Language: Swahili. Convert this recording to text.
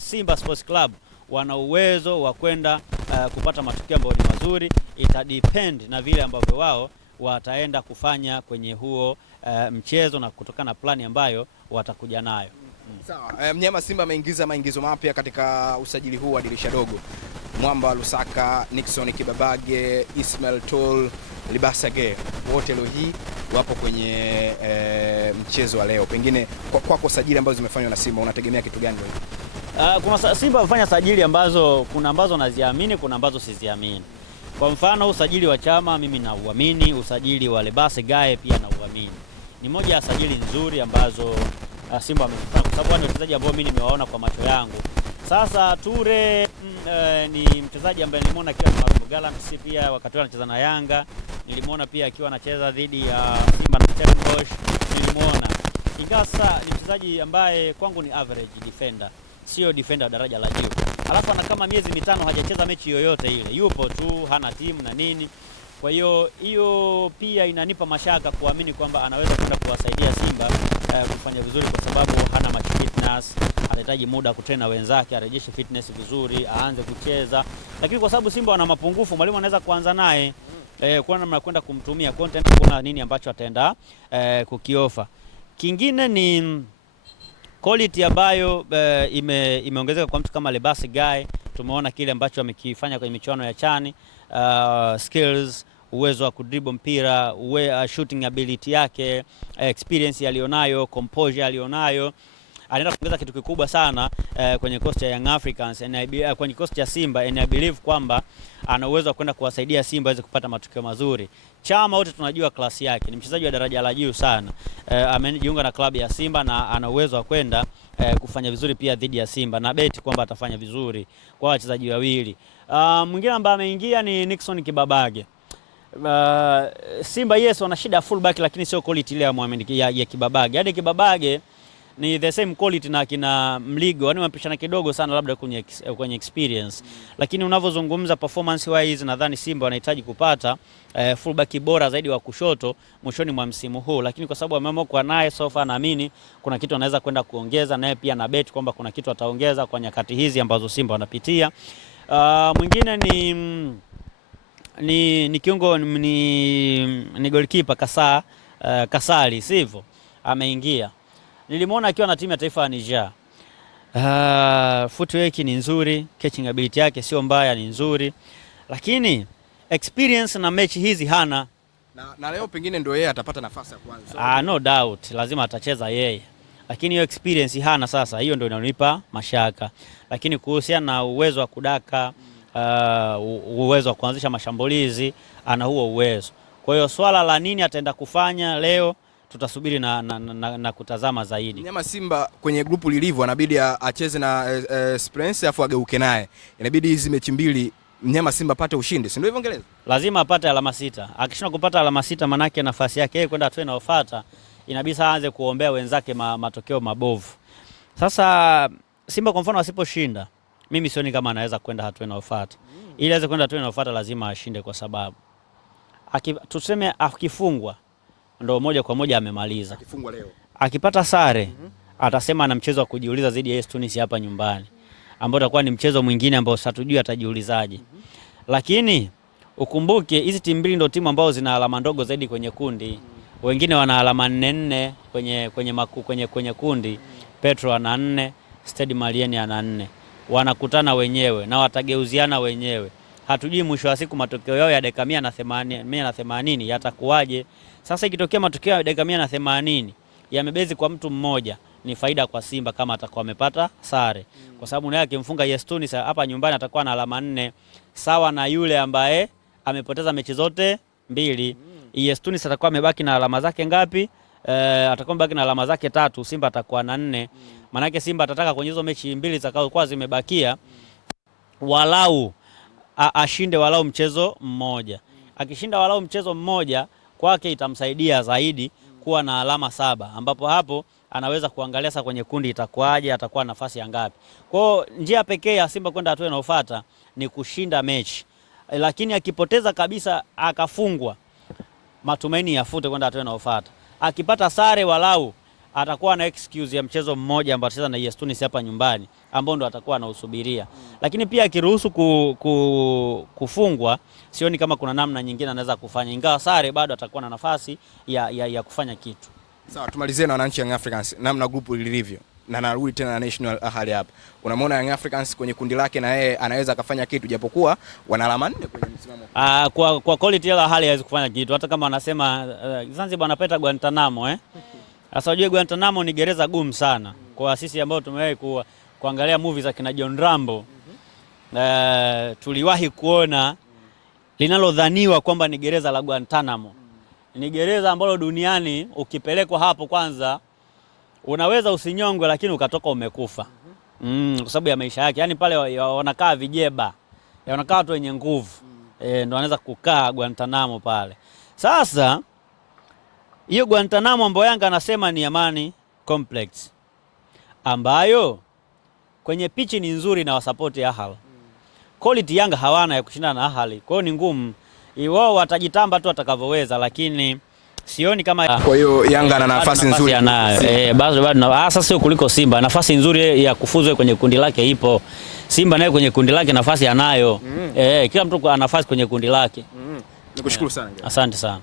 Simba Sports Club wana uwezo wa kwenda kupata matokeo ambayo ni mazuri. Ita depend na vile ambavyo wao wataenda kufanya kwenye huo mchezo na kutokana na plani ambayo watakuja nayo. Sawa. Mnyama Simba ameingiza maingizo mapya katika usajili huu wa dirisha dogo. Mwamba Lusaka, Nixon Kibabage, Ismail Tol, Libasage, wote leo hii wapo kwenye mchezo wa leo. Pengine kwa sajili ambazo zimefanywa na Simba unategemea kitu gani leo? Kuna Simba wamefanya sajili ambazo kuna ambazo naziamini, kuna ambazo siziamini. Kwa mfano usajili wa Chama mimi nauamini, usajili wa Libasage pia nauamini. Ni moja ya sajili nzuri ambazo Simba wamefanya kwa sababu ni wachezaji ambao mimi nimewaona kwa macho yangu. Sasa Ture ni mchezaji ambaye nilimuona akiwa na Marumbo Gallants pia wakati anacheza na Yanga, nilimuona pia akiwa anacheza dhidi ya Simba na Stellenbosch, nilimuona. Ingawa ni mchezaji ambaye kwangu ni average defender, sio defender wa daraja la juu. Alafu ana kama miezi mitano hajacheza mechi yoyote ile. Yupo tu, hana timu na nini. Kwa hiyo pia inanipa mashaka kuamini kwamba anaweza kwenda kuwasaidia Simba kufanya vizuri kwa sababu hana match fitness, anahitaji muda kutrain na wenzake, arejeshe fitness vizuri, aanze kucheza. Lakini kwa sababu Simba wana mapungufu, mwalimu anaweza kuanza naye kwa namna kwenda kumtumia content, kuna nini ambacho ataenda kukiofa. Kingine ni quality ambayo imeongezeka kwa mtu kama Libasage. Tumeona kile ambacho amekifanya kwenye michuano ya Chani, skills, uwezo wa kudribble mpira, shooting ability yake, experience alionayo, composure alionayo. Anaenda kuongeza kitu kikubwa sana kwenye coast ya Young Africans, kwenye coast ya Simba, and I believe kwamba ana uwezo wa kwenda kuwasaidia Simba waweze kupata matokeo mazuri. Chama wote tunajua klasi yake, ni mchezaji wa daraja la juu sana. Amejiunga na klabu ya Simba na ana uwezo wa kwenda kufanya vizuri pia dhidi ya Simba, na beti kwamba atafanya vizuri kwa wachezaji wawili. Mwingine ambaye ameingia ni Nixon Kibabage. Simba yes wana shida fullback, lakini sio quality ile ya Mohamed ya Kibabage. Yaani Kibabage ni the same quality na kina Mligo, yani wamepishana kidogo sana labda kwenye experience. Lakini unavyozungumza performance wise, nadhani Simba wanahitaji kupata fullback bora zaidi wa kushoto mwishoni mwa msimu huu, lakini kwa sababu ameamua kwa naye sofa, naamini kuna kitu anaweza kwenda kuongeza, naye pia na bet kwamba kuna kitu ataongeza kwa nyakati hizi ambazo Simba wanapitia. Mwingine ni kiungo ni goalkeeper Kasali, sivyo? Ameingia. Nilimuona akiwa na timu ya taifa ya Niger. Footwork ni nzuri, catching ability yake sio mbaya, ni nzuri. Lakini experience na mechi hizi hana. Na leo pengine ndio yeye atapata nafasi ya kwanza. No doubt, lazima atacheza yeye. Lakini hiyo experience hana, sasa hiyo ndio inanipa mashaka. Lakini kuhusiana na uwezo wa kudaka, uwezo wa kuanzisha mashambulizi, ana huo uwezo. Kwa hiyo swala la nini ataenda kufanya leo tutasubiri na kutazama zaidi. Mnyama Simba kwenye grupu lilivyo anabidi acheze na Esperance afu ageuke naye. Inabidi hizi mechi mbili Mnyama Simba apate ushindi, si ndio hivyo Ngereza? Lazima apate alama 6. Akishinda kupata alama 6 manake nafasi yake yeye kwenda hatua inayofuata inabidi aanze kuombea wenzake matokeo mabovu. Sasa Simba kwa mfano asiposhinda, mimi sioni kama anaweza kwenda hatua inayofuata. Ili aweze kwenda hatua inayofuata lazima ashinde, kwa sababu tuseme akifungwa ndio moja kwa moja amemaliza. Akifungwa leo, akipata sare atasema ana mchezo wa kujiuliza dhidi ya AS Tunisia hapa nyumbani, ambao utakuwa ni mchezo mwingine ambao satujui atajiulizaje. Lakini ukumbuke hizi timu mbili ndio timu ambazo zina alama ndogo zaidi kwenye kundi. Wengine wana alama 4 kwenye kundi. Petro ana 4, Stade Malien ana 4. Wanakutana wenyewe na watageuziana wenyewe. Hatujui mwisho wa siku matokeo yao ya dakika 180 yatakuwaje. Sasa ikitokea matokeo ya dakika 180 yamebezi kwa mtu mmoja, ni faida kwa Simba kama atakuwa amepata sare. Kwa sababu naye akimfunga AS Tunisia hapa nyumbani atakuwa na alama 4 sawa na yule ambaye amepoteza mechi zote mbili. AS Tunisia atakuwa amebaki na alama zake ngapi? Atakuwa amebaki na alama zake 3, Simba atakuwa na 4. Maana yake Simba atataka kwenye hizo mechi mbili zitakazokuwa zimebakia walau ashinde walau mchezo mmoja. Akishinda walau mchezo mmoja kwake itamsaidia zaidi kuwa na alama 7, ambapo hapo anaweza kuangalia sasa kwenye kundi itakuwaje, atakuwa nafasi ya ngapi. Kwa njia pekee ya Simba kwenda hatua inayofuata ni kushinda mechi. Lakini akipoteza kabisa akafungwa, matumaini yafute kwenda hatua inayofuata. Akipata sare walau atakuwa na excuse ya mchezo mmoja ambao atacheza na ES Tunis hapa nyumbani ambao ndo atakuwa anausubiria. Lakini pia akiruhusu kufungwa, sioni kama kuna namna nyingine anaweza kufanya, ingawa sare bado atakuwa na nafasi ya kufanya kitu. Sawa, tumalizie na wananchi Young Africans namna grupu lilivyo. Na narudi tena na National Ahli hapa. Unamwona Young Africans kwenye kundi lake na yeye anaweza akafanya kitu japokuwa wana alama 4 kwenye msimamo. Kwa quality ya Ahli hawezi kufanya kitu hata kama anasema Zanzibar anapeta Guantanamo Sasa unajua Guantanamo ni gereza gumu sana. Kwa sisi ambao tumewahi kuangalia movie za kina John Rambo, tuliwahi kuona linalodhaniwa kwamba ni gereza la Guantanamo. Ni gereza ambalo duniani ukipelekwa hapo kwanza unaweza usinyongwe lakini ukatoka umekufa. Kwa sababu ya maisha yake. Yaani pale wanakaa vijeba. Wanakaa watu wenye nguvu. Ndio wanaweza kukaa Guantanamo pale. Sasa hiyo Guantanamo ambayo Yanga anasema ni Amani Complex, ambayo kwenye pichi ni nzuri na wasapoti Ahali. Quality Yanga hawana ya kushindana na Ahali. Kwa hiyo ni ngumu. Wao watajitamba tu watakavyoweza, lakini sioni kama. Kwa hiyo Yanga ana nafasi nzuri. Bado sasa sio kuliko Simba. Nafasi nzuri ya kufuzu kwenye kundi lake ipo. Simba naye kwenye kundi lake nafasi anayo. Kila mtu ana nafasi kwenye kundi lake. Nikushukuru sana. Asante sana.